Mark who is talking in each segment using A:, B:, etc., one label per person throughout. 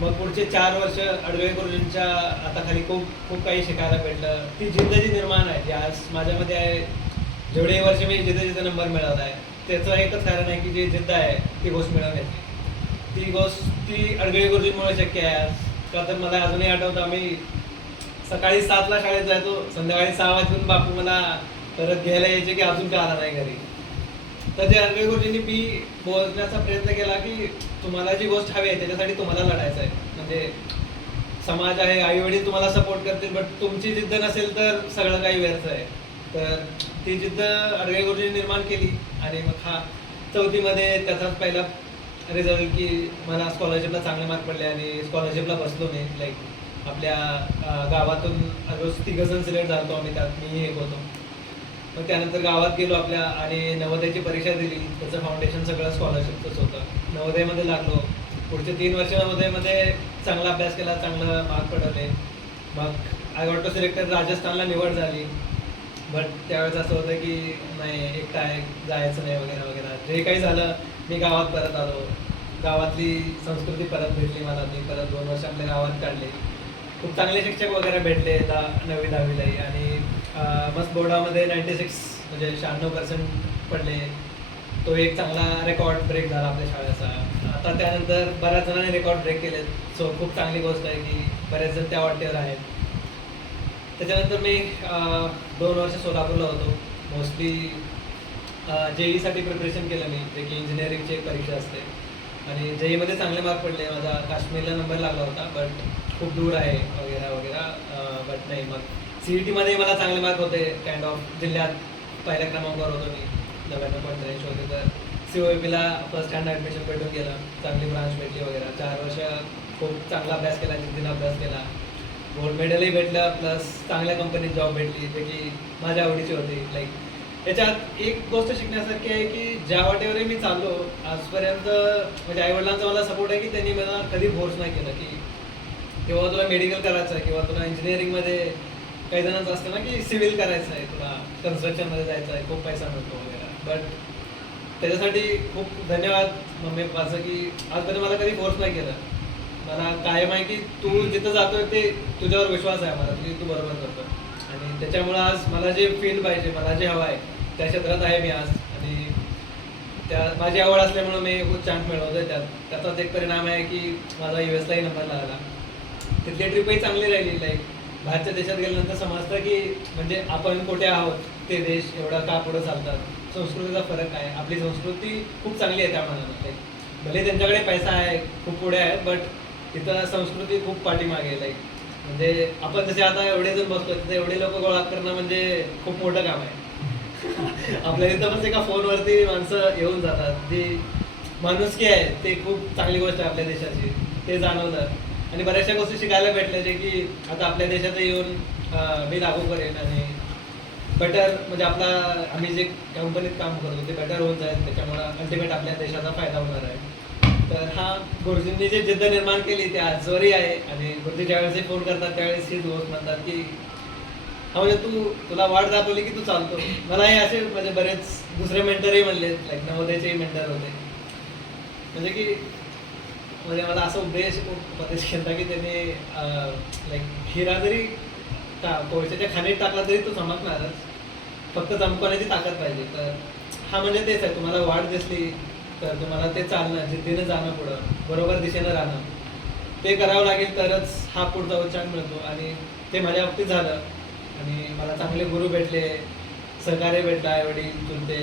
A: मग पुढचे चार वर्ष अडवे गुरुजींच्या आता खाली खूप खूप काही शिकायला भेटलं. ती जिद्द जी निर्माण आहे. जी आज माझ्यामध्ये आहे जेवढे वर्ष मी जिद्द जिद्द नंबर मिळवला आहे त्याचं एकच कारण आहे की जी जिद्द आहे ती गोष्ट मिळवण्याची. ती गोष्ट ती अडगळे गुरुजींमुळे शक्य आहे. आज का तर मला अजूनही आठवतं आम्ही सकाळी सातला शाळेत जायचो संध्याकाळी सहा वाजून बापू मला परत घ्यायला यायचे की अजून का आला नाही घरी. तर जे गुरुजींनी मी बोलण्याचा प्रयत्न केला की तुम्हाला जी गोष्ट हवी आहे त्याच्यासाठी तुम्हाला लढायचं आहे. म्हणजे समाज आहे आई वडील तुम्हाला सपोर्ट करतील बट तुमची जिद्द नसेल तर सगळं काही व्यर्थ आहे. तर ती जिद्द अडगे गुरुजींनी निर्माण केली आणि मग हा चौथीमध्ये त्याचाच पहिला रिझल्ट की मला स्कॉलरशिपला चांगले मार्क पडले आणि स्कॉलरशिपला बसलो मी लाईक आपल्या गावातून रोज तिघजण सिलेक्ट झालो आम्ही त्यात मी एक होतो. मग त्यानंतर गावात गेलो आपल्या आणि नवोदयाची परीक्षा दिली. त्याचं फाउंडेशन सगळं स्कॉलरशिपचंच होतं. नवोदयमध्ये लागलो. पुढचे तीन वर्ष नवोदयमध्ये चांगला अभ्यास केला चांगलं मार्क पडवले. मग आय वॉट टू सिलेक्टेड राजस्थानला निवड झाली. बट त्यावेळेस असं होतं की नाही एकटा आहे जायचं नाही वगैरे वगैरे. जे काही झालं मी गावात परत आलो. गावातली संस्कृती परत भेटली मला. मी परत दोन वर्ष आपल्या गावात काढले. खूप चांगले शिक्षक वगैरे भेटले दहा दहावीलाही. आणि बस बोर्डामध्ये नाईन्टी सिक्स म्हणजे शहाण्णव पर्सेंट पडले. तो एक चांगला रेकॉर्ड ब्रेक झाला आपल्या शाळेचा. आता त्यानंतर बऱ्याच जणांनी रेकॉर्ड ब्रेक केले सो खूप चांगली गोष्ट आहे की बरेच जण त्या वाटेवर आहेत. त्याच्यानंतर मी दोन वर्ष सोलापूरला होतो. मोस्टली जेईसाठी प्रिपरेशन केलं मी. जे की इंजिनिअरिंगची एक परीक्षा असते. आणि जेईमध्ये चांगले मार्क पडले. माझा काश्मीरला नंबर लागला होता. बट खूप दूर आहे वगैरे वगैरे. बट नाही मग सी ई टीमध्ये मला चांगले मार्क होते काइंड ऑफ जिल्ह्यात पहिल्या क्रमांकावर होतो मी नव्याण्णव पॉईंट त्र्याऐंशी होते. तर सी ओ पीला फर्स्ट हँड ॲडमिशन भेटून गेलं चांगली ब्रांच भेटली वगैरे. चार वर्ष खूप चांगला अभ्यास केला जिद्दीनं अभ्यास केला. गोल्ड मेडलही भेटलं प्लस चांगल्या कंपनीत जॉब भेटली जे की माझ्या आवडीची होती. लाईक याच्यात एक गोष्ट शिकण्यासारखी आहे की ज्या वाटेवरही मी चाललो आजपर्यंत म्हणजे आईवडिलांचा मला सपोर्ट आहे की त्यांनी मला कधी फोर्स नाही केलं की किंवा तुला मेडिकल करायचं आहे किंवा तुला इंजिनिअरिंगमध्ये काही जणांचं असतं ना की सिव्हिल करायचं आहे तुला कन्स्ट्रक्शनमध्ये जायचं आहे खूप पैसा मिळतो वगैरे. बट त्याच्यासाठी खूप धन्यवाद मम्मी पप्पाचं की आजपर्यंत मला कधी फोर्स नाही केलं. मला कायम आहे की तू जिथं जातोय ते तुझ्यावर विश्वास आहे मला तुझी तू बरोबर करतो. आणि त्याच्यामुळं आज मला जे फील पाहिजे मला जे हवं आहे त्या क्षेत्रात आहे मी आज. आणि त्या माझी आवड असल्यामुळं मी खूप चान्स मिळवतोय त्यात. त्याचाच एक परिणाम आहे की माझा यू एसलाही नंबर लागला. तिथले ट्रिपही चांगली राहिलेली लाईक बाहेरच्या देशात गेल्यानंतर समजतं की म्हणजे आपण कुठे आहोत ते देश एवढा का पुढे चालतात? संस्कृतीचा फरक आहे. आपली संस्कृती खूप चांगली आहे त्या मानानं भले त्यांच्याकडे पैसा आहे खूप पुढे आहे बट तिथं संस्कृती खूप पाठीमागे लाईक म्हणजे आपण जसे आता एवढे जण बसतो तिथे एवढे लोक गोळा करणं म्हणजे खूप मोठं काम आहे. आपल्या तिथं पण एका फोनवरती माणसं येऊन जातात. जी माणुसकी आहे ते खूप चांगली गोष्ट आहे आपल्या देशाची. ते जाणवलं. आणि बऱ्याचशा गोष्टी शिकायला भेटल्या जे की आता आपल्या देशात येऊन मी लागू करेन आणि बेटर म्हणजे आपला आम्ही जे कंपनीत काम करतो ते बेटर होऊन जाईल. त्याच्यामुळं अल्टिमेट आपल्या देशाचा फायदा होणार आहे. तर हा गुरुजींनी जे जिद्द निर्माण केली ते आजवरही आहे. आणि गुरुजी ज्यावेळेस फोन करतात त्यावेळेस ही गोष्ट म्हणतात की हा म्हणजे तू तुला वाट दाखवली की तू चालतो? मला हे असे म्हणजे बरेच दुसरे मेंटरही म्हणले लाईक नवोदयचेही मेंटर होते. म्हणजे की म्हणजे मला असं उपदेश उपदेश केला की त्याने लाईक हिरा जरी का कोळशाच्या खाणीत टाकला तरी तो चमकणारच. फक्त चमकवण्याची ताकद पाहिजे. तर हा म्हणजे तेच आहे. तुम्हाला वाढ दिसली तर तुम्हाला ते चालणं जिद्दीनं जाणं पुढं बरोबर दिशेनं राहणं. ते करावं लागेल तरच हा पुढचा उच्चांक मिळतो. आणि ते माझ्या बाबतीत झालं. आणि मला चांगले गुरु भेटले सहकार्य भेटला आईवडील तुमचे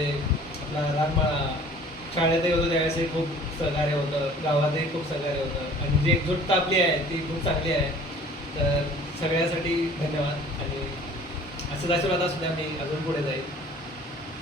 A: आपला रानमाळा शाळेतही होतं त्यावेळेसही खूप सहकार्य होतं गावातही खूप सहकार्य होतं. आणि जी एकजुटता आपली आहे ती खूप चांगली आहे. तर सगळ्यासाठी धन्यवाद. आणि असंच आशीर्वाद सुद्धा मी अजून पुढे जाईल.